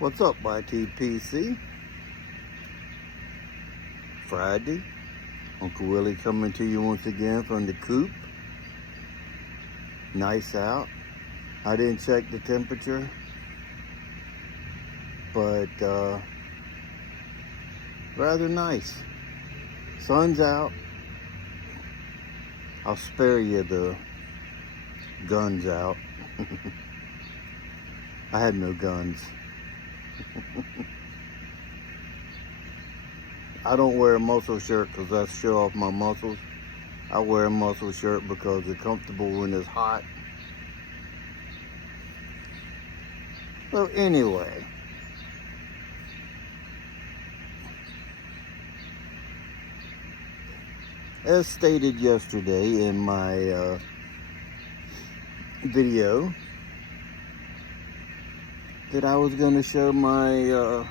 What's up, YTPC? Friday. Uncle Willie coming to you once again from the coop. Nice out. I didn't check the temperature, but rather nice. Sun's out. I'll spare you the guns out. I had no guns. I don't wear a muscle shirt because that show off my muscles. I wear a muscle shirt because it's comfortable when it's hot. So anyway, as stated yesterday in my video, that I was going to show my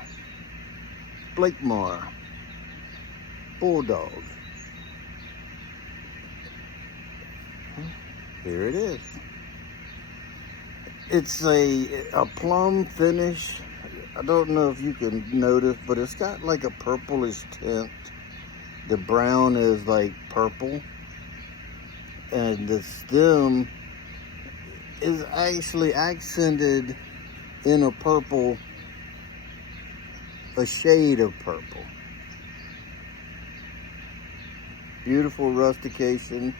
Blakemar bulldog. Here it is. It's a plum finish. I don't know if you can notice, but it's got like a purplish tint. The brown is like purple, and the stem is actually accented in a purple, a shade of purple. Beautiful rustication.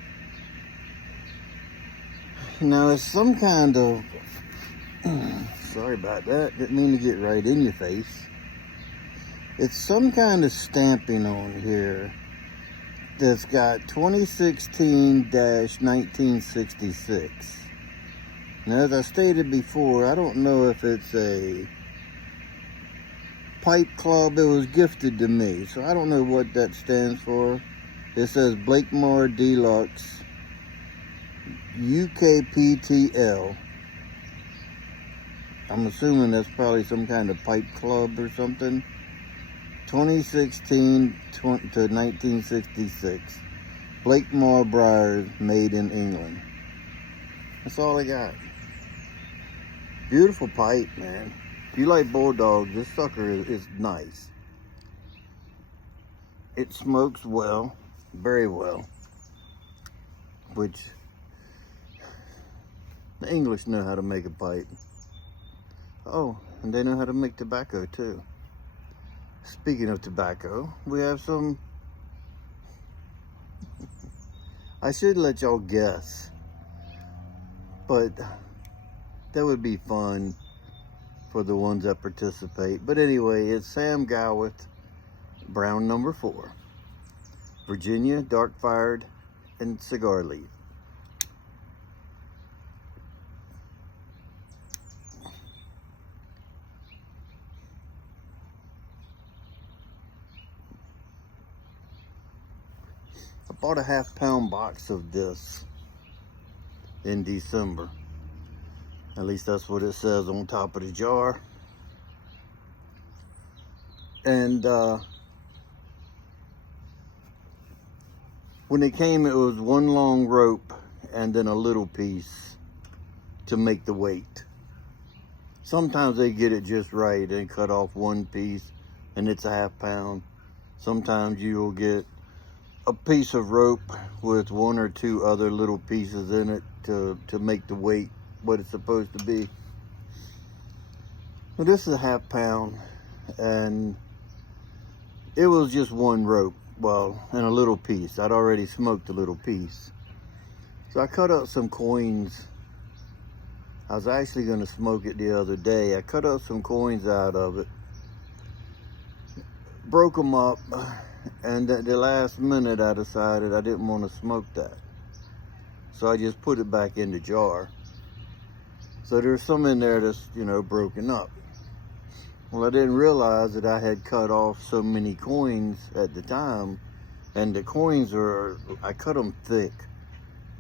Now it's some kind of, sorry about that, didn't mean to get right in your face. It's some kind of stamping on here that's got 2016-1966. Now, as I stated before, I don't know if it's a pipe club. It was gifted to me, so I don't know what that stands for. It says Blakemar Deluxe UKPTL. I'm assuming that's probably some kind of pipe club or something. 2016 to 1966. Blakemar Briars, made in England. That's all I got. Beautiful pipe, man. If you like bulldogs, this sucker is nice. It smokes well, very well. Which, the English know how to make a pipe. Oh, and they know how to make tobacco too. Speaking of tobacco, we have some, I should let y'all guess, but that would be fun for the ones that participate. But anyway, it's Sam Gowith, brown number 4, Virginia, dark fired, and cigar leaf. I bought a half-pound box of this in December. At least that's what it says on top of the jar. And when it came, it was one long rope and then a little piece to make the weight. Sometimes they get it just right and cut off one piece and it's a half-pound. Sometimes you'll get a piece of rope with 1 or 2 other little pieces in it to make the weight what it's supposed to be. Well, this is a half-pound, and it was just one rope, well, and a little piece. I'd already smoked a little piece. So I cut up some coins. I was actually going to smoke it the other day. I cut up some coins out of it, broke them up, and at the last minute I decided I didn't want to smoke that. So I just put it back in the jar. So there's some in there that's, you know, broken up. Well, I didn't realize that I had cut off so many coins at the time. And the coins I cut them thick.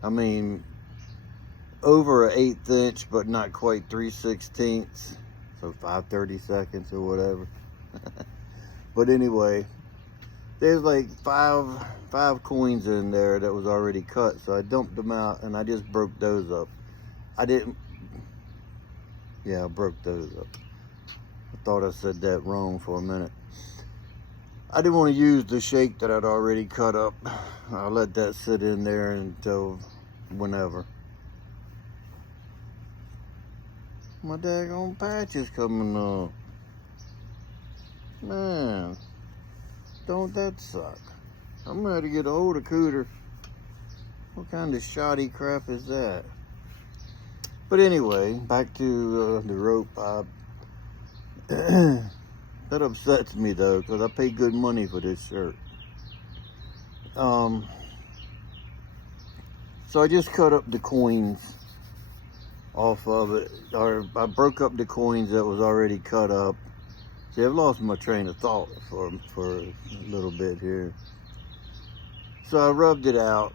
I mean, over an 1/8 inch, but not quite 3/16. So 5/32 or whatever. But anyway, there's like five coins in there that was already cut. So I dumped them out and I just broke those up. I broke those up. I thought I said that wrong for a minute. I didn't want to use the shake that I'd already cut up. I'll let that sit in there until whenever. My daggone patch is coming up. Man, don't that suck? I'm ready to get a hold of Cooter. What kind of shoddy crap is that? But anyway, back to the rope. That upsets me though, because I paid good money for this shirt. So I just cut up the coins off of it, or I broke up the coins that was already cut up. See, I've lost my train of thought for a little bit here. So I rubbed it out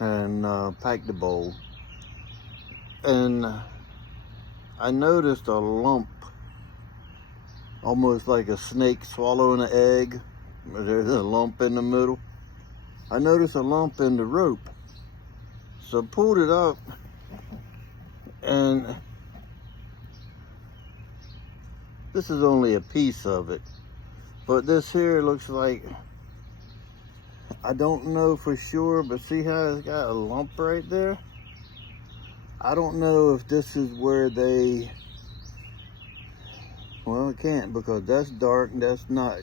and packed the bowl. And I noticed a lump, almost like a snake swallowing an egg. There's a lump in the middle. I noticed a lump in the rope. So I pulled it up, and this is only a piece of it. But this here looks like, I don't know for sure, but see how it's got a lump right there? I don't know if this is where they, well, it can't because that's dark and that's not.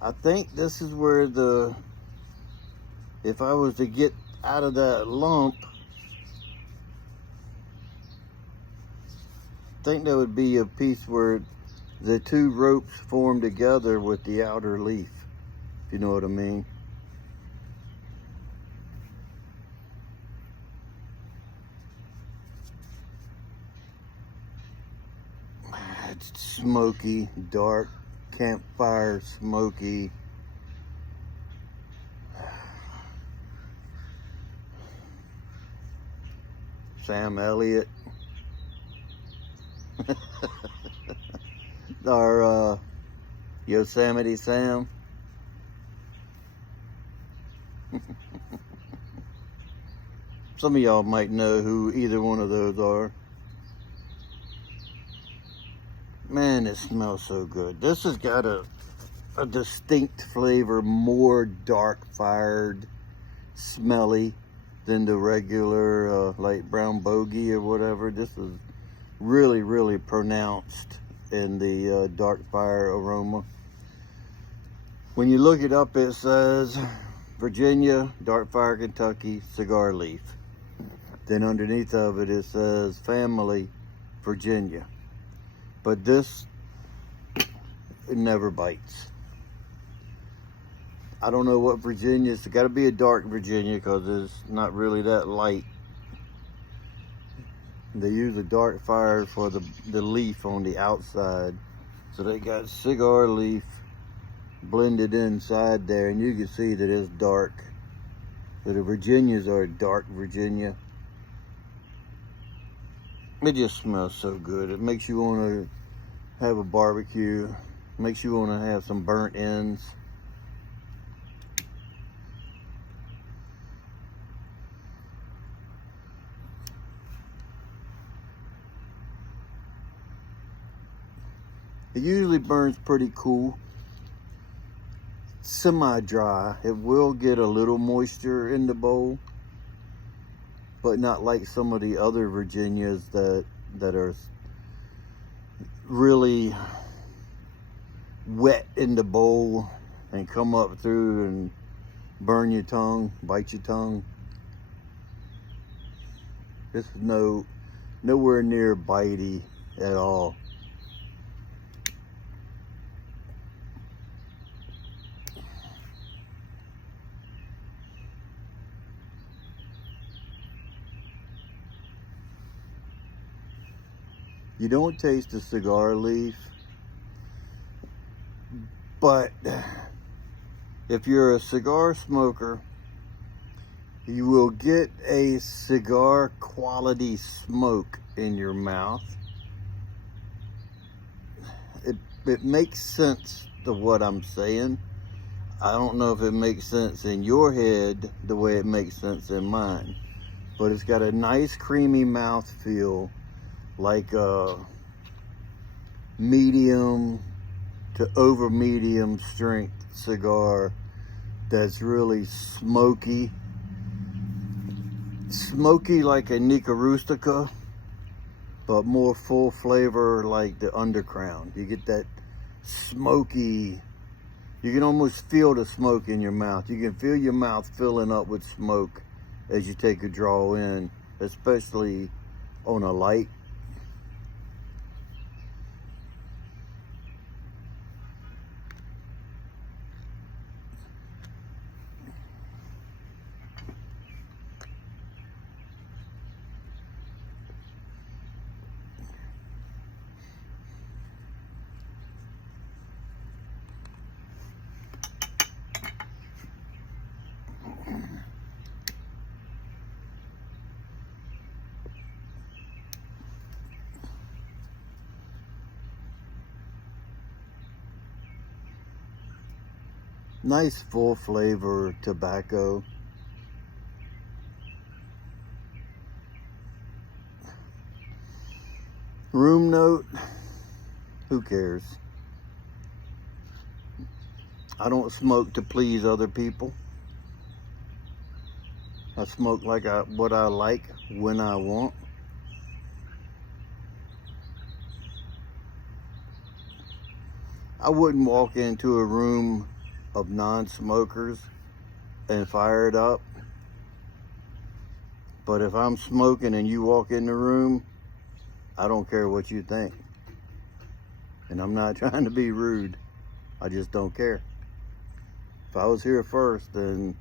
I think this is where if I was to get out of that lump, I think that would be a piece where the two ropes form together with the outer leaf, if you know what I mean. It's smoky, dark, campfire smoky. Sam Elliott. Our Yosemite Sam. Some of y'all might know who either one of those are. Man, it smells so good. This has got a distinct flavor, more dark fired, smelly than the regular light brown bogey or whatever. This is really, really pronounced in the dark fire aroma. When you look it up, it says Virginia, dark fire Kentucky, cigar leaf. Then underneath of it, it says family, Virginia. But this, it never bites. I don't know what Virginia, it's got to be a dark Virginia because it's not really that light. They use a dark fire for the leaf on the outside. So they got cigar leaf blended inside there, and you can see that it's dark. So the Virginias are dark Virginia. It just smells so good. It makes you want to have a barbecue. Makes you want to have some burnt ends. It usually burns pretty cool. Semi-dry. It will get a little moisture in the bowl, but not like some of the other Virginias that are really wet in the bowl and come up through and burn your tongue, bite your tongue. This is nowhere near bitey at all. You don't taste the cigar leaf, but if you're a cigar smoker, you will get a cigar quality smoke in your mouth. It makes sense to what I'm saying. I don't know if it makes sense in your head the way it makes sense in mine, but it's got a nice creamy mouth feel, like medium to over medium strength cigar that's really smoky like a Nica Rustica, but more full flavor like the Undercrown. You get that smoky, you can almost feel the smoke in your mouth. You can feel your mouth filling up with smoke as you take a draw in, especially on a light. Nice full flavor tobacco. Room note, who cares? I don't smoke to please other people. I smoke like what I like when I want. I wouldn't walk into a room of non-smokers and fire it up. But if I'm smoking and you walk in the room, I don't care what you think. And I'm not trying to be rude. I just don't care. If I was here first, then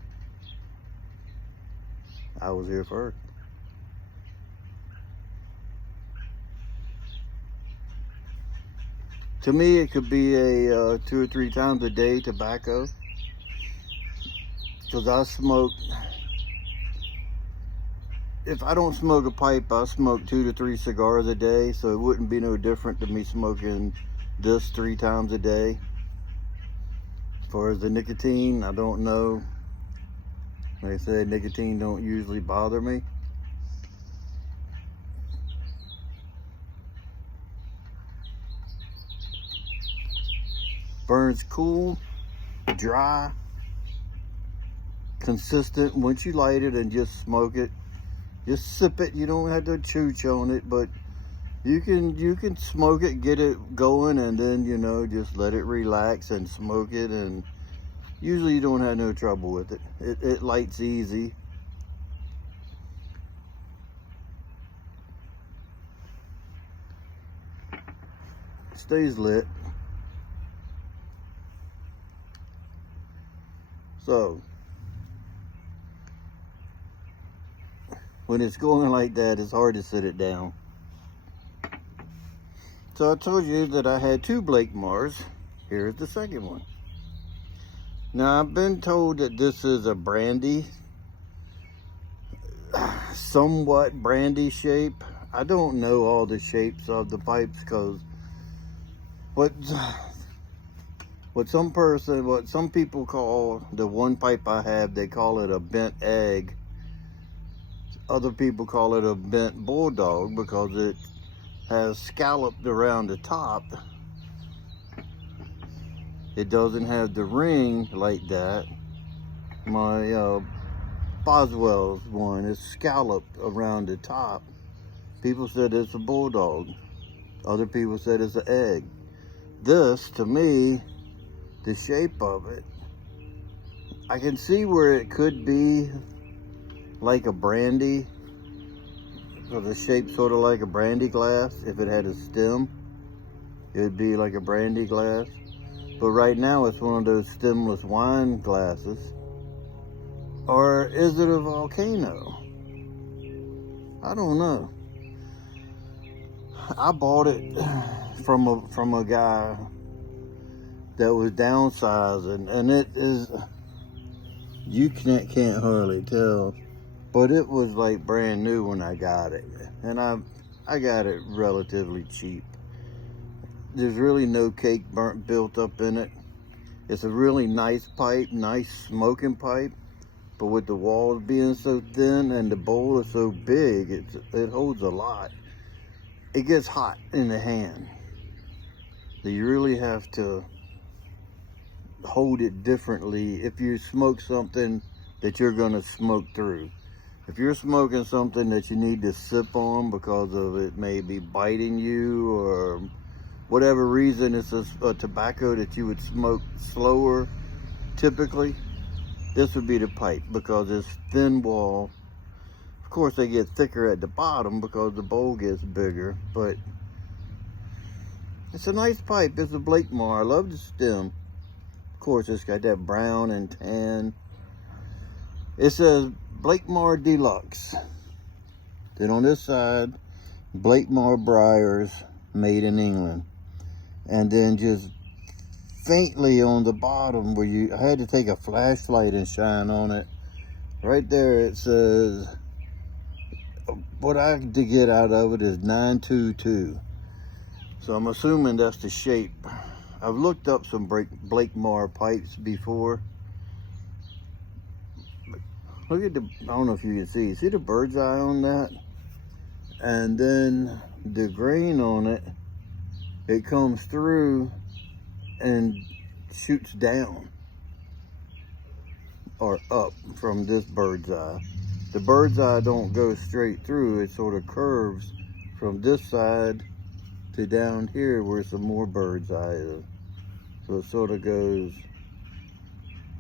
I was here first. To me, it could be a 2 or 3 times a day tobacco, because I smoke, if I don't smoke a pipe, I smoke 2 to 3 cigars a day, so it wouldn't be no different to me smoking this 3 times a day. As far as the nicotine, I don't know. Like I said, nicotine don't usually bother me. Burns cool, dry, consistent. Once you light it and just smoke it, just sip it. You don't have to chooch on it, but you can smoke it, get it going, and then, you know, just let it relax and smoke it, and usually you don't have no trouble with it. It lights easy. Stays lit. So, when it's going like that, it's hard to sit it down. So I told you that I had 2 Blakemars. Here's the second one. Now, I've been told that this is a brandy, somewhat brandy shape. I don't know all the shapes of the pipes, because what some people call the one pipe I have, they call it a bent egg. Other people call it a bent bulldog because it has scalloped around the top. It doesn't have the ring like that. My Boswell's one is scalloped around the top. People said it's a bulldog. Other people said it's an egg. This, to me, the shape of it, I can see where it could be like a brandy, or the shape sort of like a brandy glass. If it had a stem, it would be like a brandy glass. But right now it's one of those stemless wine glasses. Or is it a volcano? I don't know. I bought it from a guy that was downsizing, and it is, you can't hardly tell, but it was like brand new when I got it, and I got it relatively cheap. There's really no cake built up in it. It's a really nice pipe, nice smoking pipe, but with the walls being so thin and the bowl is so big, it holds a lot. It gets hot in the hand. that you really have to hold it differently if you smoke something that you're going to smoke through. If you're smoking something that you need to sip on because of it maybe biting you or whatever reason, it's a tobacco that you would smoke slower typically, this would be the pipe, because it's thin wall. Of course they get thicker at the bottom because the bowl gets bigger, but it's a nice pipe. It's a Blakemar. I love the stem. Of course it's got that brown and tan. It says Blakemar Deluxe. Then on this side, Blakemar Briars, made in England. And then just faintly on the bottom where I had to take a flashlight and shine on it. Right there it says, what I had to get out of it is 922. So I'm assuming that's the shape. I've looked up some Blakemar pipes before. Look at I don't know if you can see the bird's eye on that? And then the grain on it, it comes through and shoots down or up from this bird's eye. The bird's eye don't go straight through, it sort of curves from this side to down here where some more bird's eye is. So it sort of goes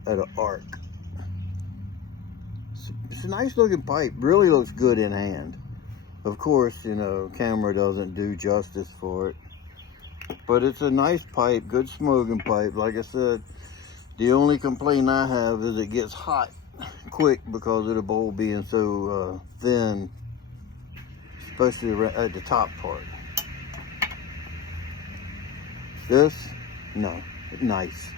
at an arc. It's a nice looking pipe, really looks good in hand. Of course, you know, camera doesn't do justice for it. But it's a nice pipe, good smoking pipe. Like I said, the only complaint I have is it gets hot quick because of the bowl being so thin, especially at the top part. This, no, nice.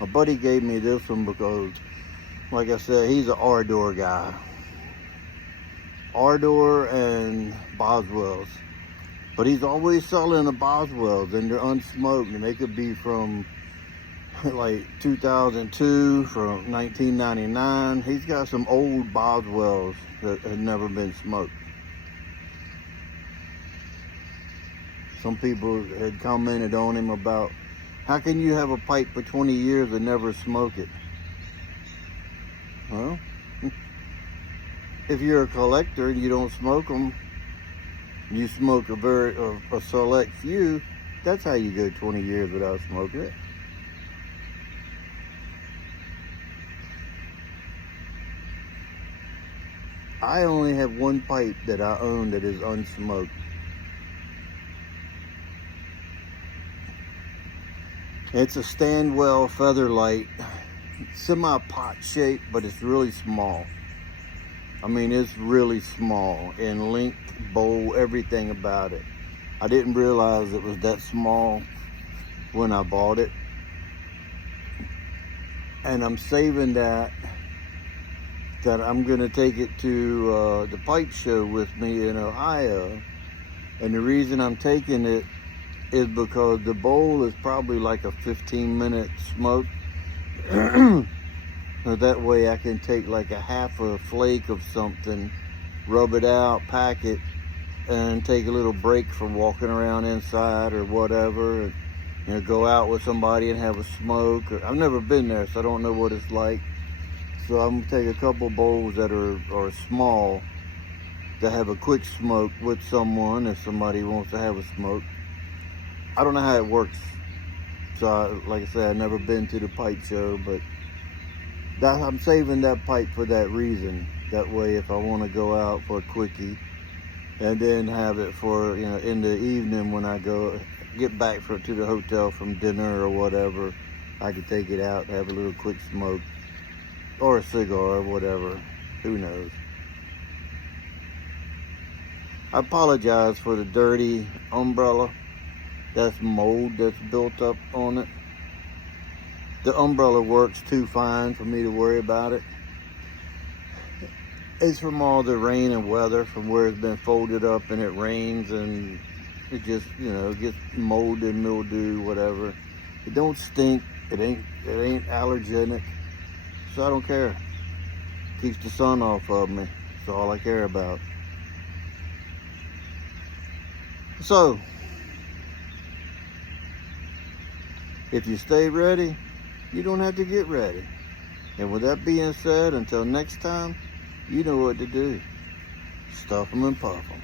My buddy gave me this one because, like I said, he's an Ardor guy. Ardor and Boswells. But he's always selling the Boswells, and they're unsmoked, and they could be from like 2002, from 1999. He's got some old Boswells that have never been smoked. Some people had commented on him about, how can you have a pipe for 20 years and never smoke it? Well, if you're a collector and you don't smoke them, you smoke a select few, that's how you go 20 years without smoking it. I only have one pipe that I own that is unsmoked. It's a Standwell Featherlight, semi-pot shape, but it's really small. I mean, it's really small in length, bowl, everything about it. I didn't realize it was that small when I bought it. And I'm saving that I'm gonna take it to the pipe show with me in Ohio. And the reason I'm taking it is because the bowl is probably like a 15-minute smoke. So that way I can take like a half a flake of something, rub it out, pack it, and take a little break from walking around inside or whatever. And, you know, go out with somebody and have a smoke. I've never been there, so I don't know what it's like. So I'm gonna take a couple bowls that are small to have a quick smoke with someone if somebody wants to have a smoke. I don't know how it works. So like I said, I've never been to the pipe show, but I'm saving that pipe for that reason. That way, if I want to go out for a quickie and then have it for, you know, in the evening when I get back to the hotel from dinner or whatever, I can take it out and have a little quick smoke or a cigar or whatever. Who knows? I apologize for the dirty umbrella. That's mold that's built up on it. The umbrella works too fine for me to worry about it. It's from all the rain and weather, from where it's been folded up and it rains and it just, you know, gets mold and mildew, whatever. It don't stink. It ain't allergenic. So I don't care. Keeps the sun off of me. That's all I care about. So, if you stay ready, you don't have to get ready. And with that being said, until next time, you know what to do. Stuff them and puff them.